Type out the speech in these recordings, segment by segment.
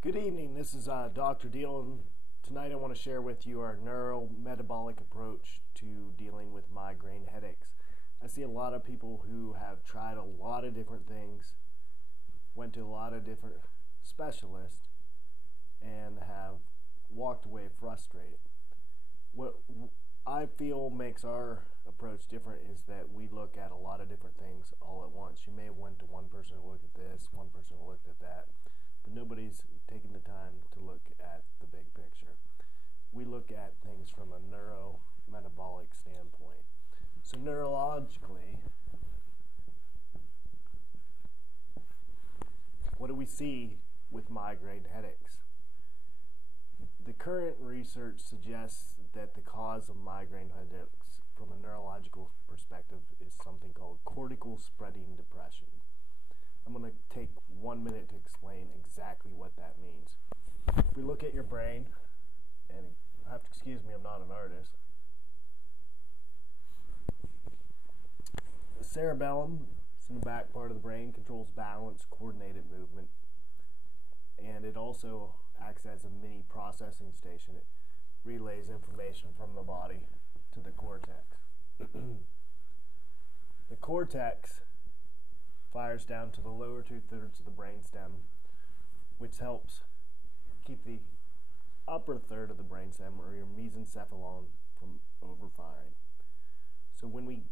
Good evening, this is Dr. Deal, and tonight I want to share with you our neurometabolic approach to dealing with migraine headaches. I see a lot of people who have tried a lot of different things, went to a lot of different specialists, and have walked away frustrated. What I feel makes our approach different is that we look at a lot of different things all at once. You may have went to one person who looked at this, one person who looked at that, but nobody's taking the time to look at the big picture. We look at things from a neurometabolic standpoint. So neurologically, what do we see with migraine headaches? The current research suggests that the cause of migraine headaches from a neurological perspective is something called cortical spreading depression. I'm going to take 1 minute to explain exactly what that means. If we look at your brain, and I have to excuse me, I'm not an artist. The cerebellum, it's in the back part of the brain, controls balance, coordinated movement, and it also acts as a mini processing station. It relays information from the body to the cortex. The cortex fires down to the lower 2/3 of the brainstem, which helps keep the upper third of the brainstem, or your mesencephalon, from overfiring. So when we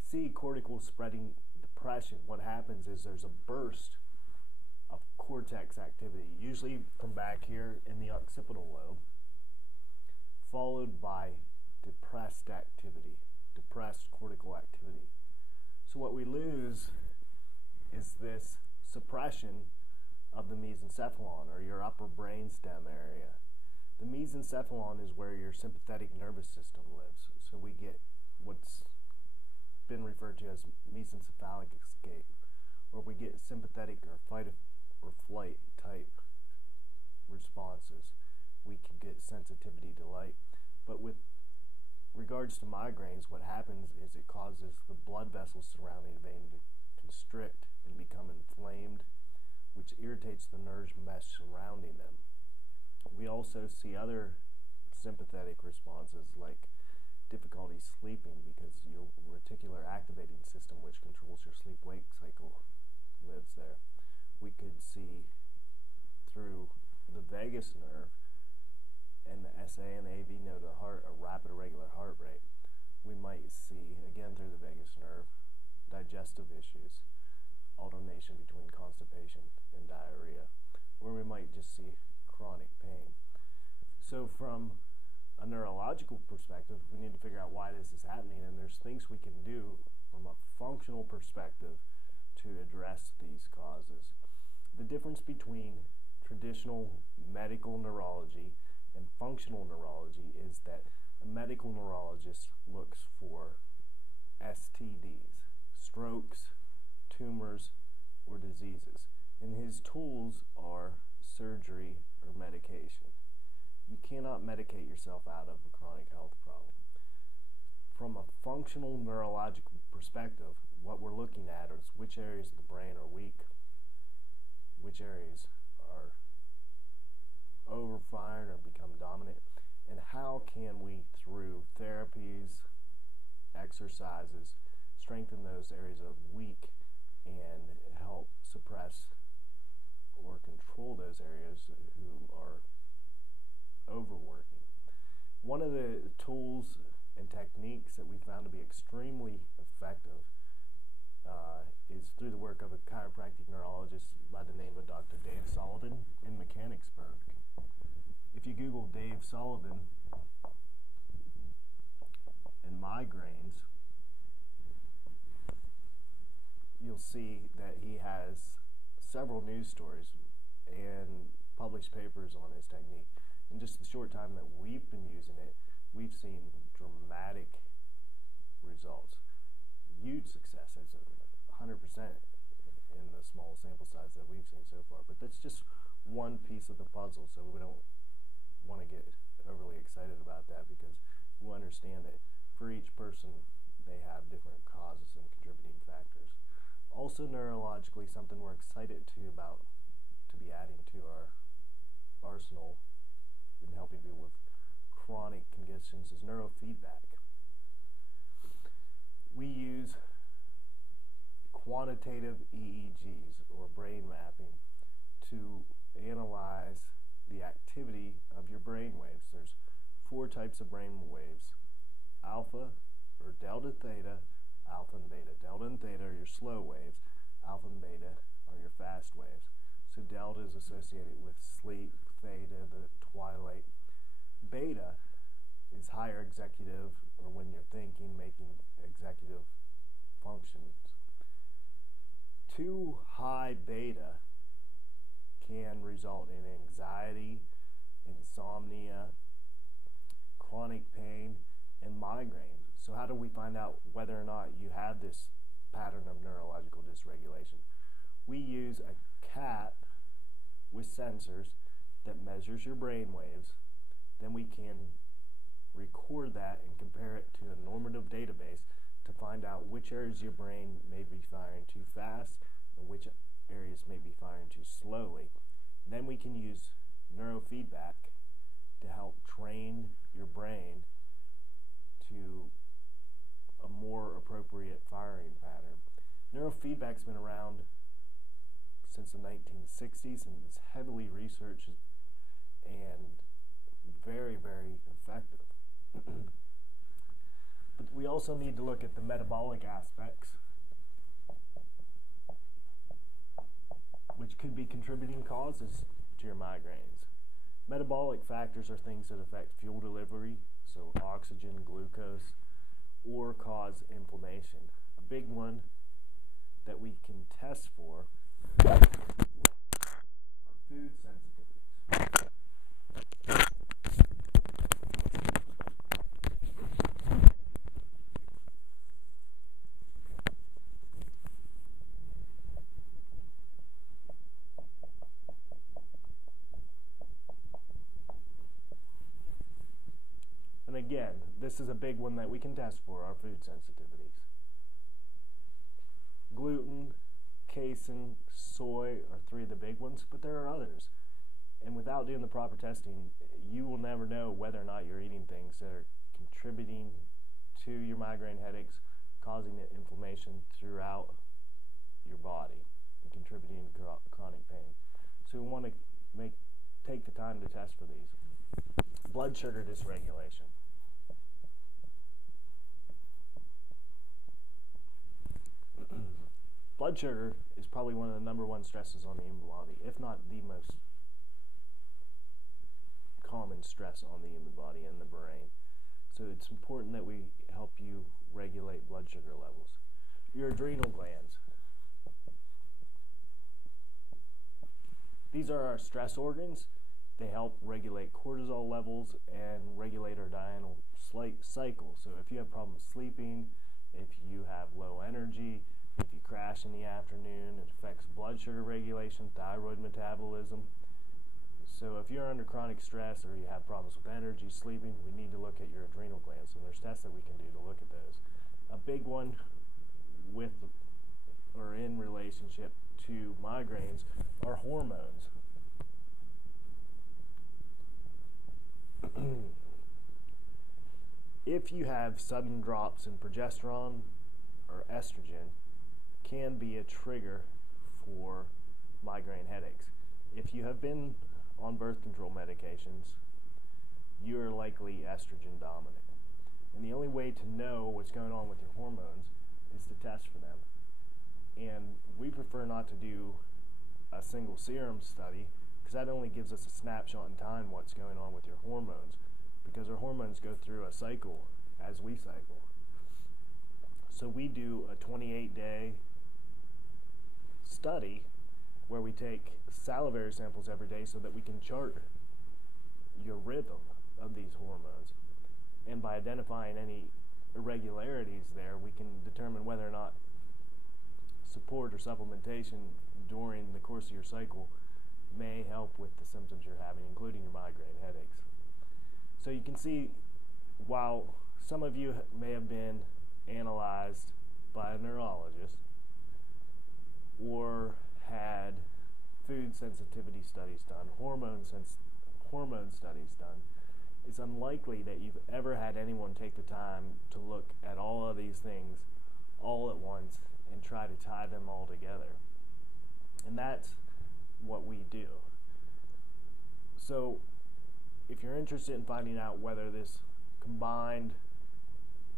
see cortical spreading depression, what happens is there's a burst of cortex activity, usually from back here in the occipital lobe, followed by depressed activity, depressed cortical activity. So what we lose is this suppression of the mesencephalon, or your upper brainstem area. The mesencephalon is where your sympathetic nervous system lives. So we get what's been referred to as mesencephalic escape, or we get sympathetic or fight or flight type responses. We can get sensitivity to light. But with regards to migraines, what happens is it causes the blood vessels surrounding the vein to constrict and become inflamed, which irritates the nerve mesh surrounding them. We also see other sympathetic responses like difficulty sleeping, because your reticular activating system, which controls your sleep-wake cycle, lives there. We could see through the vagus nerve and the SA and AV node of the heart a rapid irregular heart rate. We might see, again through the vagus nerve, digestive issues, alternation between constipation and diarrhea, or we might just see chronic pain. So from a neurological perspective, we need to figure out why this is happening, and there's things we can do from a functional perspective to address these causes. The difference between traditional medical neurology and functional neurology is that a medical neurologist looks for STDs, strokes, tumors, or diseases, and his tools are surgery or medication. You cannot medicate yourself out of a chronic health problem. From a functional neurological perspective, what we're looking at is which areas of the brain are weak, which areas are overfiring or become dominant, and how can we, through therapies, exercises, strengthen those areas of weak and help suppress or control those areas who are overworking. One of the tools and techniques that we found to be extremely effective is through the work of a chiropractic neurologist by the name of Dr. Dave Sullivan in Mechanicsburg. If you Google Dave Sullivan and migraines, you'll see that he has several news stories and published papers on his technique. In just the short time that we've been using it, we've seen dramatic results. Huge success. It's 100% in the small sample size that we've seen so far. But that's just one piece of the puzzle, so we don't want to get overly excited about that, because we understand that for each person they have different causes and contributing factors. Also neurologically, something we're excited to be adding to our arsenal in helping people with chronic conditions is neurofeedback. We use quantitative EEGs, or brain mapping, to analyze the activity of your brain waves. There's 4 types of brain waves: alpha or delta theta, alpha and beta. Delta and theta are your slow waves. Alpha and beta are your fast waves. So delta is associated with sleep, theta, the twilight. Beta is higher executive, or when you're thinking, making executive functions. Too high beta can result in anxiety, insomnia, chronic pain, and migraine. So how do we find out whether or not you have this pattern of neurological dysregulation? We use a cat with sensors that measures your brain waves. Then we can record that and compare it to a normative database to find out which areas of your brain may be firing too fast and which areas may be firing too slowly. Then we can use neurofeedback to help train your brain to a more appropriate firing pattern. Neurofeedback's been around since the 1960s and is heavily researched and very, very effective. But we also need to look at the metabolic aspects, which could be contributing causes to your migraines. Metabolic factors are things that affect fuel delivery, so oxygen, glucose, or cause inflammation. A big one that we can test for are food sensitivities. And again, this is a big one that we can test for, our food sensitivities. Gluten, casein, soy are 3 of the big ones, but there are others. And without doing the proper testing, you will never know whether or not you're eating things that are contributing to your migraine headaches, causing the inflammation throughout your body, and contributing to chronic pain. So we want to take the time to test for these. Blood sugar dysregulation. Blood sugar is probably one of the number 1 stresses on the human body, if not the most common stress on the human body and the brain. So it's important that we help you regulate blood sugar levels. Your adrenal glands. These are our stress organs. They help regulate cortisol levels and regulate our diurnal cycle. So if you have problems sleeping, if you have low energy, if you crash in the afternoon, it affects blood sugar regulation, thyroid metabolism. So if you're under chronic stress or you have problems with energy, sleeping, we need to look at your adrenal glands. And there's tests that we can do to look at those. A big one with or in relationship to migraines are hormones. If you have sudden drops in progesterone or estrogen, can be a trigger for migraine headaches. If you have been on birth control medications, you are likely estrogen dominant. And the only way to know what's going on with your hormones is to test for them. And we prefer not to do a single serum study because that only gives us a snapshot in time what's going on with your hormones, because our hormones go through a cycle as we cycle. So we do a 28-day study where we take salivary samples every day so that we can chart your rhythm of these hormones. And by identifying any irregularities there, we can determine whether or not support or supplementation during the course of your cycle may help with the symptoms you're having, including your migraine headaches. So you can see, while some of you may have been analyzed by a neurologist or had food sensitivity studies done, hormone studies done, it's unlikely that you've ever had anyone take the time to look at all of these things all at once and try to tie them all together. And that's what we do. So if you're interested in finding out whether this combined,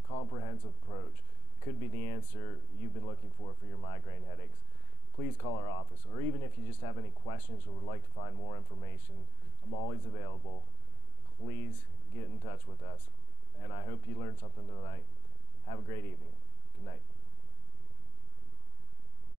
comprehensive approach could be the answer you've been looking for your migraine headaches, please call our office. Or even if you just have any questions or would like to find more information, I'm always available. Please get in touch with us. And I hope you learned something tonight. Have a great evening. Good night.